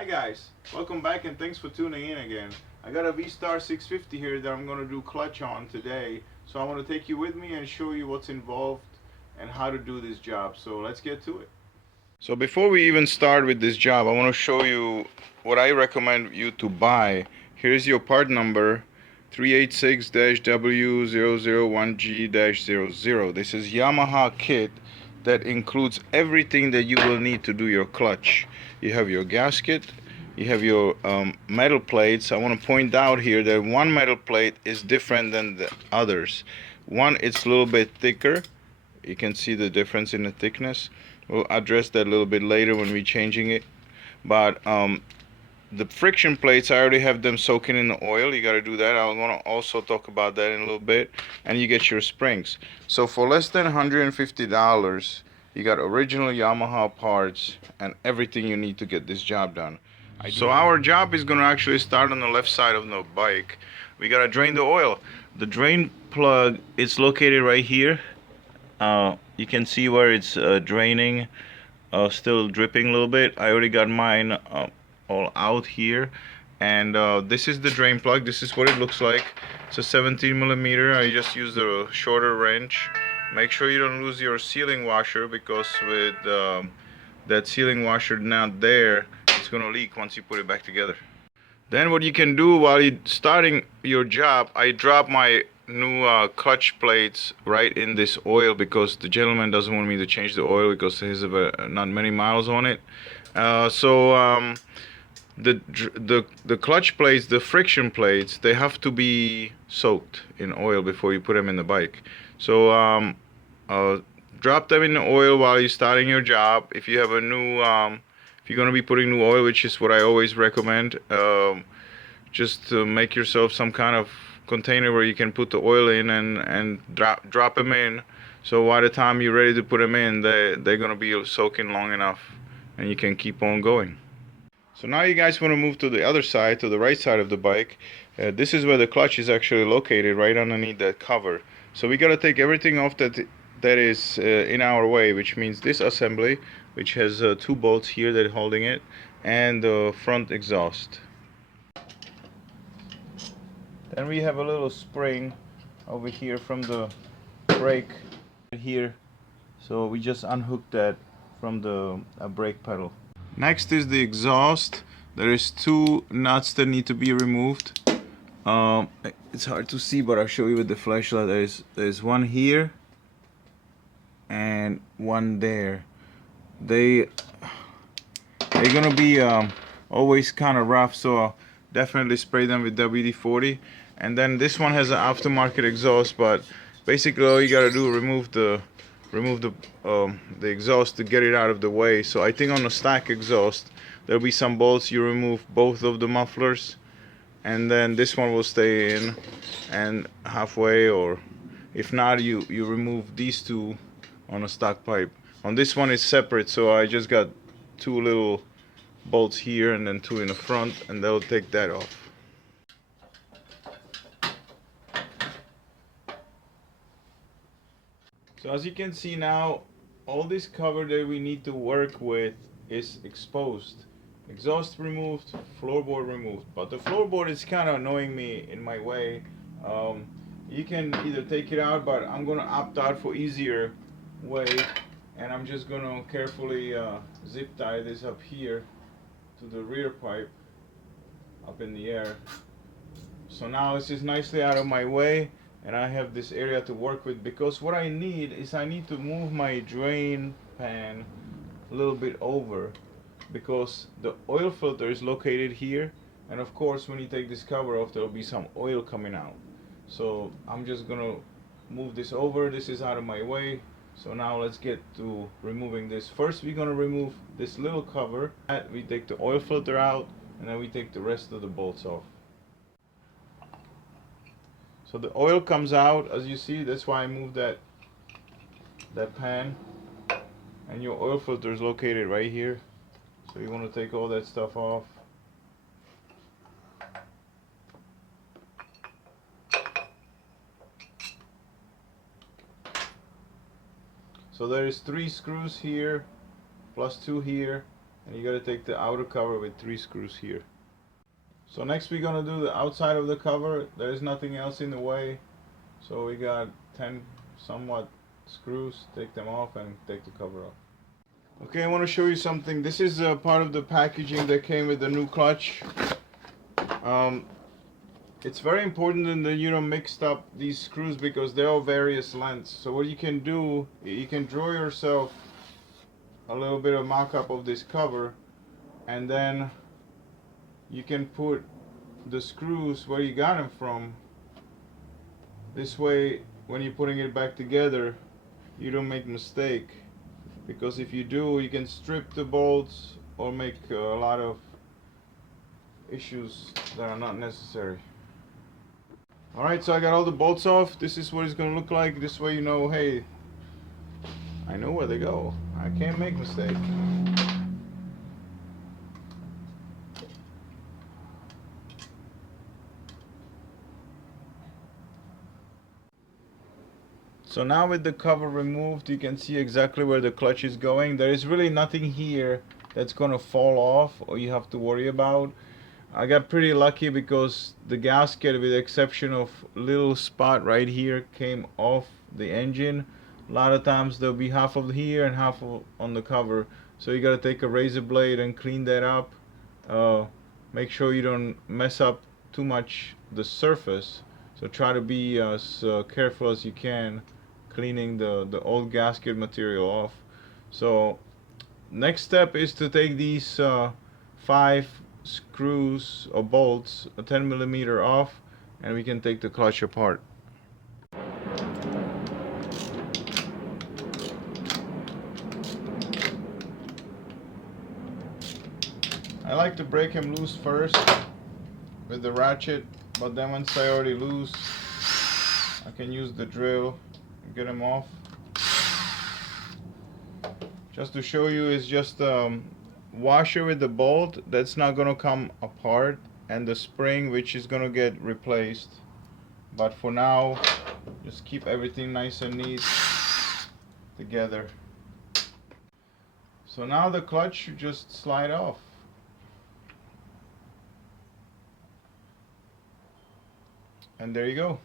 Hi guys, welcome back and thanks for tuning in again. I got a V-Star 650 here that I'm going to do clutch on today. So I want to take you with me and show you what's involved and how to do this job. So let's get to it. So before we even start with this job, I want to show you what I recommend you to buy. Here's your part number 386-W001G-00. This is Yamaha kit that includes everything that you will need to do your clutch. You have your gasket, you have your metal plates. I want to point out here that one metal plate is different than the others. One, it's a little bit thicker. You can see the difference in the thickness. We'll address that a little bit later when we're changing it. But the friction plates, I already have them soaking in the oil. You got to do that. I'm going to also talk about that in a little bit. And you get your springs. So for less than $150, you got original Yamaha parts and everything you need to get this job done. So our job is going to actually start on the left side of the bike. We got to drain the oil. The drain plug is located right here. You can see where it's draining, still dripping a little bit. I already got mine all out here, and this is the drain plug. This is what it looks like. It's a 17 millimeter. I just used a shorter wrench. Make sure you don't lose your sealing washer, because with that sealing washer not there, it's gonna leak once you put it back together. Then what you can do while you're starting your job, I drop my new clutch plates right in this oil because the gentleman doesn't want me to change the oil because there's not many miles on it. The clutch plates, the friction plates, they have to be soaked in oil before you put them in the bike. So drop them in the oil while you're starting your job. If you have a new if you're going to be putting new oil, which is what I always recommend, just to make yourself some kind of container where you can put the oil in and drop them in. So by the time you're ready to put them in, they're going to be soaking long enough and you can keep on going. So now you guys want to move to the other side, to the right side of the bike. This is where the clutch is actually located, right underneath that cover. So we got to take everything off that is in our way, which means this assembly, which has two bolts here that are holding it, and the front exhaust. Then we have a little spring over here from the brake here, so we just unhooked that from the brake pedal. Next is the exhaust. There is two nuts that need to be removed. It's hard to see, but I'll show you with the flashlight. There's one here and one there. They're gonna be always kind of rough, so I'll definitely spray them with WD-40. And then this one has an aftermarket exhaust, but basically all you gotta do is remove the exhaust to get it out of the way. So I think on the stack exhaust there'll be some bolts. You remove both of the mufflers, and then this one will stay in, and halfway, or if not, you remove these two on a stock pipe. On this one it's separate, so I just got two little bolts here and then two in the front, and they'll take that off. So as you can see now, all this cover that we need to work with is exposed. Exhaust removed, floorboard removed. But the floorboard is kind of annoying me in my way. You can either take it out, but I'm gonna opt out for easier way, and I'm just gonna carefully zip tie this up here to the rear pipe up in the air. So now this is nicely out of my way, and I have this area to work with, because what I need to move my drain pan a little bit over, because the oil filter is located here, and of course when you take this cover off there will be some oil coming out. So I'm just gonna move this over. This is out of my way. So now let's get to removing this. First we're gonna remove this little cover. We take the oil filter out, and then we take the rest of the bolts off. So the oil comes out, as you see. That's why I moved that pan. And your oil filter is located right here. So you want to take all that stuff off. So there is 3 screws here, plus 2 here, and you got to take the outer cover with 3 screws here. So next we're gonna do the outside of the cover. There is nothing else in the way, so we got 10 somewhat screws. Take them off and take the cover off. Okay, I want to show you something. This is part of the packaging that came with the new clutch. Um, it's very important that you don't mix up these screws because they're all various lengths. So what you can do, you can draw yourself a little bit of mock-up of this cover, and then you can put the screws where you got them from. This way, when you're putting it back together, you don't make mistake. Because if you do, you can strip the bolts or make a lot of issues that are not necessary. Alright, so I got all the bolts off. This is what it's gonna look like. This way you know, hey, I know where they go. I can't make mistake. So now with the cover removed, you can see exactly where the clutch is going. There is really nothing here that's gonna fall off or you have to worry about. I got pretty lucky because the gasket, with the exception of little spot right here, came off the engine. A lot of times there'll be half of here and half of on the cover, so you gotta take a razor blade and clean that up. Make sure you don't mess up too much the surface, so try to be as careful as you can cleaning the old gasket material off. So next step is to take these 5 screws or bolts, a 10mm off, and we can take the clutch apart. I like to break them loose first with the ratchet, but then once I already loose, I can use the drill and get them off. Just to show you, it's just washer with the bolt that's not gonna come apart, and the spring which is gonna get replaced. But for now, just keep everything nice and neat together. So now the clutch should just slide off. And there you go.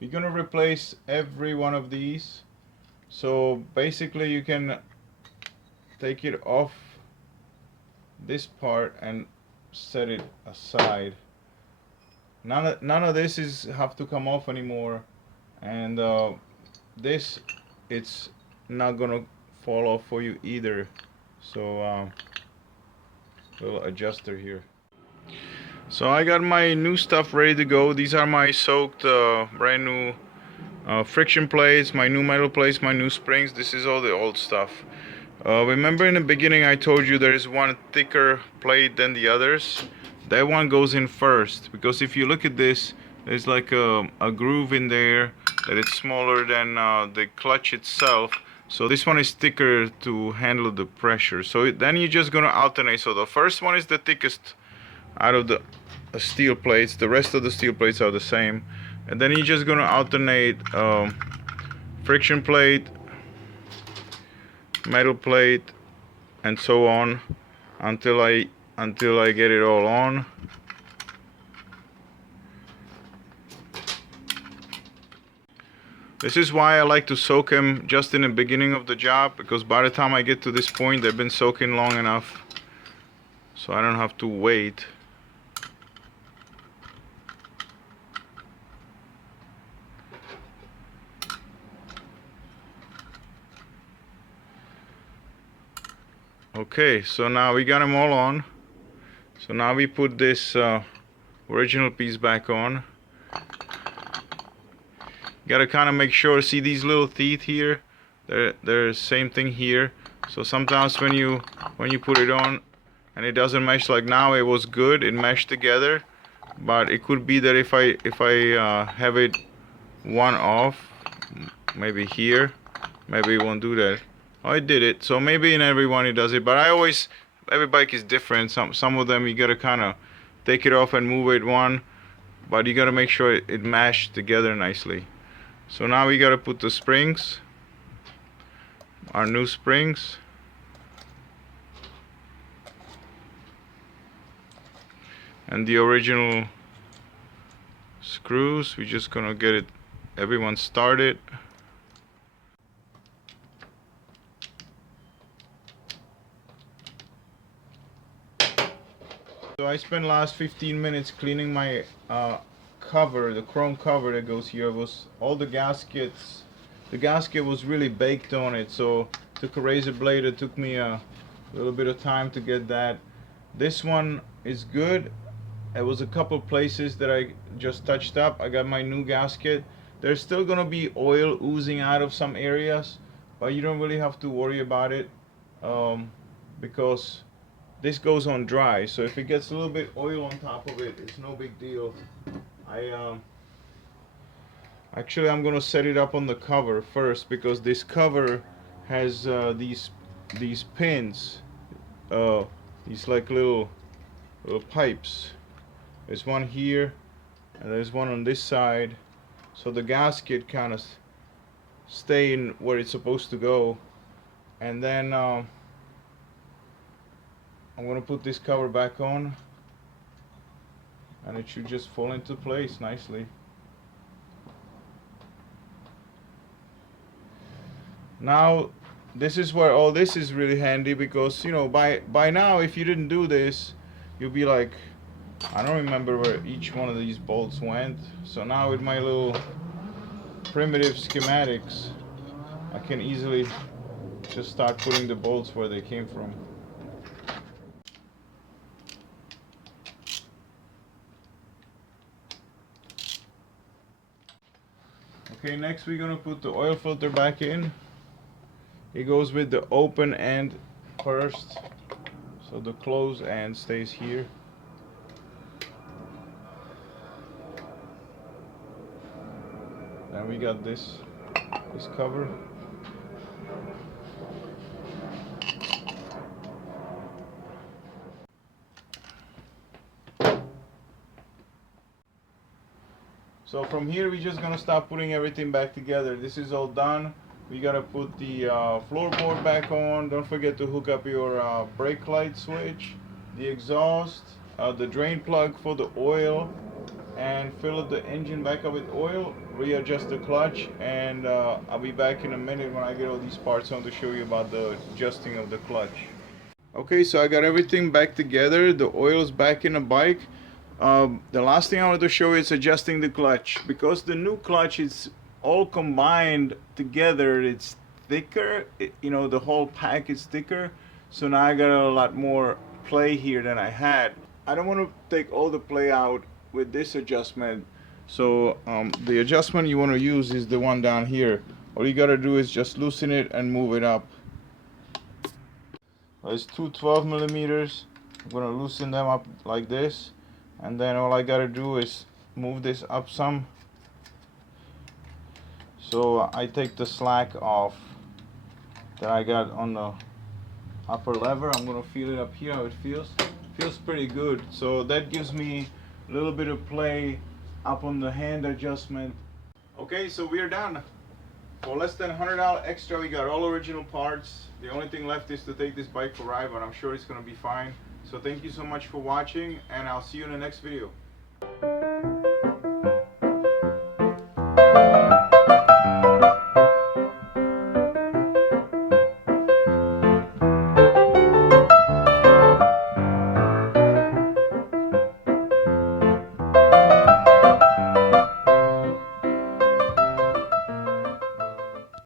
We're gonna replace every one of these. So basically you can take it off this part and set it aside. None of this have to come off anymore, and this, it's not gonna fall off for you either. So little adjuster here. So I got my new stuff ready to go. These are my soaked brand new friction plates, my new metal plates, my new springs. This is all the old stuff. Remember in the beginning I told you there is one thicker plate than the others? That one goes in first, because if you look at this, there's like a groove in there that it's smaller than the clutch itself. So this one is thicker to handle the pressure. So then you're just gonna alternate. So the first one is the thickest out of the steel plates. The rest of the steel plates are the same. And then you're just gonna alternate friction plate, metal plate, and so on until I get it all on. This is why I like to soak them just in the beginning of the job, because by the time I get to this point they've been soaking long enough, so I don't have to wait. Okay, so now we got them all on. So now we put this original piece back on. You gotta kind of make sure, see these little teeth here? They're the same thing here. So sometimes when you put it on and it doesn't mesh, like now it was good, it meshed together. But it could be that if I have it one off, maybe here, maybe it won't do that. Oh, it did it. So maybe in every one it does it, but every bike is different. Some of them you gotta kind of take it off and move it one, but you gotta make sure it meshed together nicely. So now we gotta put the springs, our new springs. and the original screws. We're just gonna get it, everyone started. So I spent last 15 minutes cleaning my cover, the chrome cover that goes here. It was all the gaskets. The gasket was really baked on it, so took a razor blade. It took me a little bit of time to get that. This one is good. It was a couple places that I just touched up. I got my new gasket. There's still gonna be oil oozing out of some areas, but you don't really have to worry about it because this goes on dry. So if it gets a little bit oil on top of it, it's no big deal. Actually, I'm gonna set it up on the cover first because this cover has these pins, these like little pipes. There's one here, and there's one on this side, so the gasket kind of stay in where it's supposed to go. And then I'm gonna put this cover back on, and it should just fall into place nicely. Now this is where all this is really handy, because you know, by now, if you didn't do this, you'll be like, I don't remember where each one of these bolts went. So now with my little primitive schematics, I can easily just start putting the bolts where they came from. Okay, next we're gonna put the oil filter back in. It goes with the open end first, so the closed end stays here. Then we got this cover. So from here we're just gonna start putting everything back together. This is all done. We gotta put the floorboard back on. Don't forget to hook up your brake light switch, the exhaust, the drain plug for the oil, and fill up the engine back up with oil, readjust the clutch, and I'll be back in a minute when I get all these parts on to show you about the adjusting of the clutch. Okay, so I got everything back together. The oil is back in the bike. The last thing I wanted to show you is adjusting the clutch. Because the new clutch is all combined together, it's thicker, you know, the whole pack is thicker. So now I got a lot more play here than I had. I don't want to take all the play out with this adjustment. So the adjustment you want to use is the one down here. All you got to do is just loosen it and move it up. There's two 12 millimeters. I'm going to loosen them up like this. And then all I gotta do is move this up some, so I take the slack off that I got on the upper lever. I'm gonna feel it up here, how it feels. Feels pretty good. So that gives me a little bit of play up on the hand adjustment. Okay, so we're done. For less than $100 extra, we got all original parts. The only thing left is to take this bike for a ride, but I'm sure it's gonna be fine. So thank you so much for watching, and I'll see you in the next video.